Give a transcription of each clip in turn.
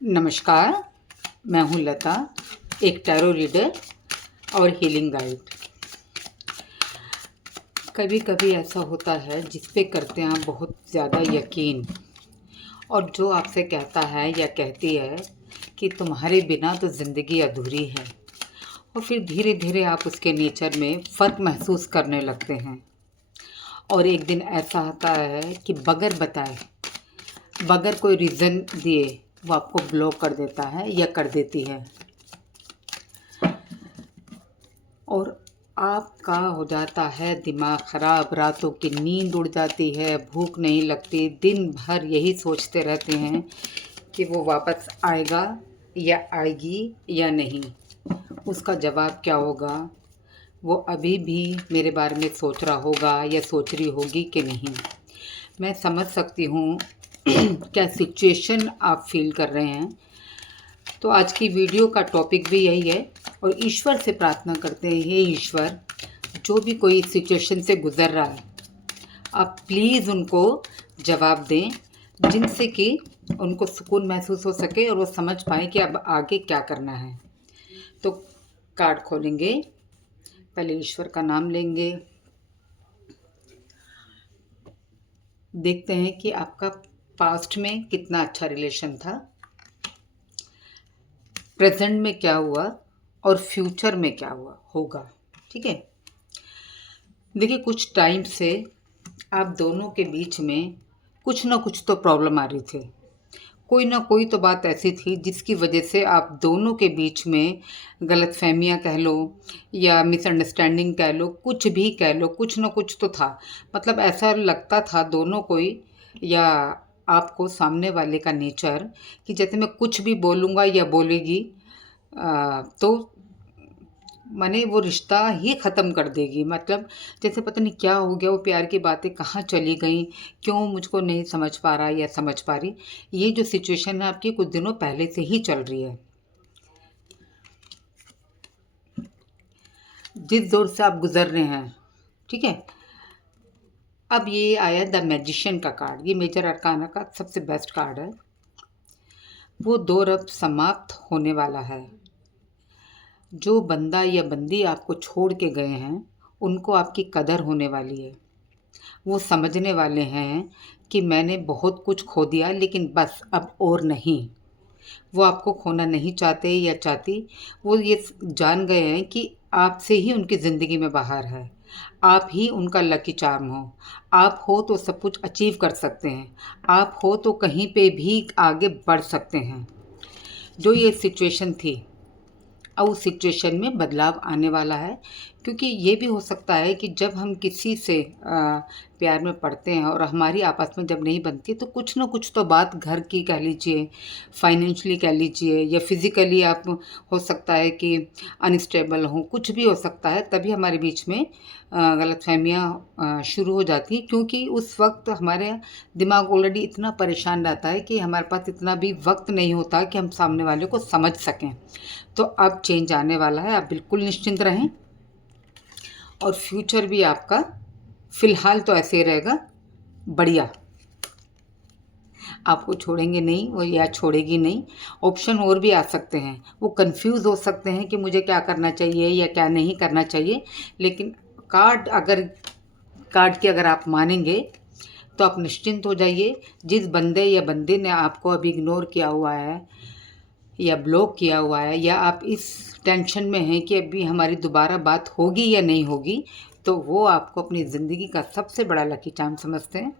नमस्कार, मैं हूँ लता, एक टैरो रीडर और हीलिंग गाइड। कभी कभी ऐसा होता है जिस पे करते हैं आप बहुत ज़्यादा यकीन, और जो आपसे कहता है या कहती है कि तुम्हारे बिना तो ज़िंदगी अधूरी है, और फिर धीरे धीरे आप उसके नेचर में फ़र्क महसूस करने लगते हैं। और एक दिन ऐसा आता है कि बगैर बताए, बगैर कोई रीज़न दिए वो आपको ब्लॉक कर देता है या कर देती है, और आपका हो जाता है दिमाग ख़राब, रातों की नींद उड़ जाती है, भूख नहीं लगती, दिन भर यही सोचते रहते हैं कि वो वापस आएगा या आएगी या नहीं, उसका जवाब क्या होगा, वो अभी भी मेरे बारे में सोच रहा होगा या सोच रही होगी कि नहीं। मैं समझ सकती हूँ क्या सिचुएशन आप फील कर रहे हैं। तो आज की वीडियो का टॉपिक भी यही है, और ईश्वर से प्रार्थना करते हैं, हे ईश्वर, जो भी कोई इस सिचुएशन से गुज़र रहा है, आप प्लीज़ उनको जवाब दें, जिनसे कि उनको सुकून महसूस हो सके और वो समझ पाए कि अब आगे क्या करना है। तो कार्ड खोलेंगे, पहले ईश्वर का नाम लेंगे, देखते हैं कि आपका पास्ट में कितना अच्छा रिलेशन था, प्रेजेंट में क्या हुआ और फ्यूचर में क्या हुआ होगा। ठीक है, देखिए कुछ टाइम से आप दोनों के बीच में कुछ ना कुछ तो प्रॉब्लम आ रही थी, कोई ना कोई तो बात ऐसी थी जिसकी वजह से आप दोनों के बीच में गलतफहमियां कह लो या मिसअंडरस्टैंडिंग कह लो, कुछ भी कह लो, कुछ ना कुछ तो था। मतलब ऐसा लगता था दोनों को ही, या आपको सामने वाले का नेचर, कि जैसे मैं कुछ भी बोलूँगा या बोलेगी तो माने वो रिश्ता ही ख़त्म कर देगी। मतलब जैसे पता नहीं क्या हो गया, वो प्यार की बातें कहाँ चली गई, क्यों मुझको नहीं समझ पा रहा या समझ पा रही। ये जो सिचुएशन है आपकी कुछ दिनों पहले से ही चल रही है। जिस दौर से आप गुजर रहे हैं, ठीक है, अब ये आया द मैजिशियन का कार्ड। ये मेजर अरकाना का सबसे बेस्ट कार्ड है। वो दौर अब समाप्त होने वाला है। जो बंदा या बंदी आपको छोड़ के गए हैं, उनको आपकी कदर होने वाली है। वो समझने वाले हैं कि मैंने बहुत कुछ खो दिया, लेकिन बस अब और नहीं। वो आपको खोना नहीं चाहते या चाहती, वो ये जान गए हैं कि आपसे ही उनकी ज़िंदगी में बाहर है, आप ही उनका लकी चार्म हो। आप हो तो सब कुछ अचीव कर सकते हैं, आप हो तो कहीं पे भी आगे बढ़ सकते हैं। जो ये सिचुएशन थी, अब उस सिचुएशन में बदलाव आने वाला है, क्योंकि ये भी हो सकता है कि जब हम किसी से प्यार में पड़ते हैं और हमारी आपस में जब नहीं बनती, तो कुछ ना कुछ तो बात घर की कह लीजिए, फाइनेंशियली कह लीजिए, या फिज़िकली आप हो सकता है कि अनस्टेबल हो, कुछ भी हो सकता है, तभी हमारे बीच में गलतफहमियाँ शुरू हो जाती हैं, क्योंकि उस वक्त हमारे दिमाग ऑलरेडी इतना परेशान रहता है कि हमारे पास इतना भी वक्त नहीं होता कि हम सामने वाले को समझ सकें। तो अब चेंज आने वाला है, आप बिल्कुल निश्चिंत रहें। और फ्यूचर भी आपका फ़िलहाल तो ऐसे ही रहेगा, बढ़िया। आपको छोड़ेंगे नहीं वो, या छोड़ेगी नहीं। ऑप्शन और भी आ सकते हैं, वो कंफ्यूज हो सकते हैं कि मुझे क्या करना चाहिए या क्या नहीं करना चाहिए, लेकिन कार्ड की अगर आप मानेंगे तो आप निश्चिंत हो जाइए। जिस बंदे या बंदी ने आपको अभी इग्नोर किया हुआ है या ब्लॉक किया हुआ है, या आप इस टेंशन में हैं कि अभी हमारी दोबारा बात होगी या नहीं होगी, तो वो आपको अपनी ज़िंदगी का सबसे बड़ा लकी चार्म समझते हैं,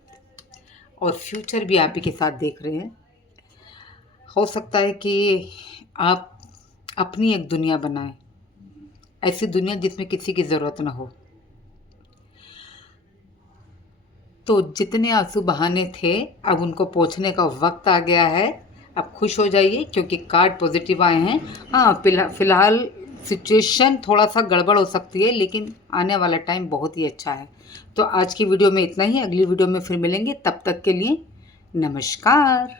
और फ्यूचर भी आप ही के साथ देख रहे हैं। हो सकता है कि आप अपनी एक दुनिया बनाएं, ऐसी दुनिया जिसमें किसी की ज़रूरत ना हो। तो जितने आंसू बहाने थे, अब उनको पोंछने का वक्त आ गया है। अब खुश हो जाइए, क्योंकि कार्ड पॉजिटिव आए हैं। हाँ, फ़िलहाल सिचुएशन थोड़ा सा गड़बड़ हो सकती है, लेकिन आने वाला टाइम बहुत ही अच्छा है। तो आज की वीडियो में इतना ही, अगली वीडियो में फिर मिलेंगे, तब तक के लिए नमस्कार।